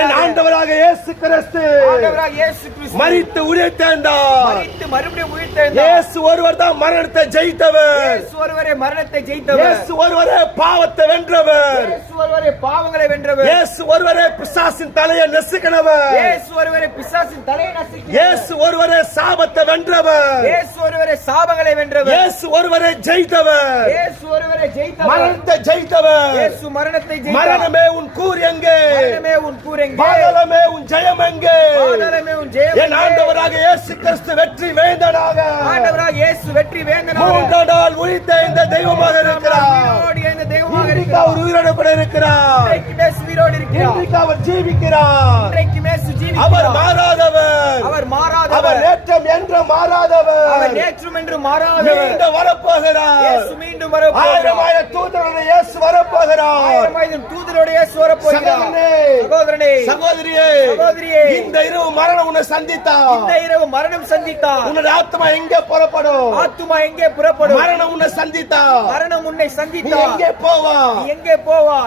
என் ஆண்டவராக இயேசு கிறிஸ்து மரித்து உயிர்த்தெழுந்தார். இயேசு ஒருவர் தான் மரணத்தை ஜெயித்தவர். இயேசு ஒருவரே பாவத்தை வென்றவர். இயேசு ஒருவரே பிசாசின் தலையை நசுக்கினவர். இயேசு ஒருவரே சாபத்தை வென்றவர். இயேசு ஒருவரே ஜெயித்தவர். மரணத்தை ஜெயித்தவர். மரணமே உன் கூர் எங்கே? பாதாளமே உன் ஜெயம் எங்கே? என் ஆண்டவராக இயேசு கிறிஸ்து வெற்றி வேந்தனாக மூன்றாம் நாள் உயிர்த்த இந்த தெய்வமாக இருக்கிறார். இன்றைக்கு அவர் உயிரோடு கூட இருக்கிறார். இன்றைக்கு அவர் ஜீவிக்கிறார். அவர் மாறாதவர். அவர் நேற்றும் என்றும் மாறாதவர். மீண்டும் வரப்போகிறார். ஆயிரம் ஆயிரம் தூதரோடு இயேசு வரப்போகிறார். சகோதரியே, இந்த இரவு மரணம் உன்னை சந்தித்தார். உன்னுடைய ஆத்மா எங்கே புறப்படும்? மரணம் உன்னை சந்தித்தார். எங்கே போவா?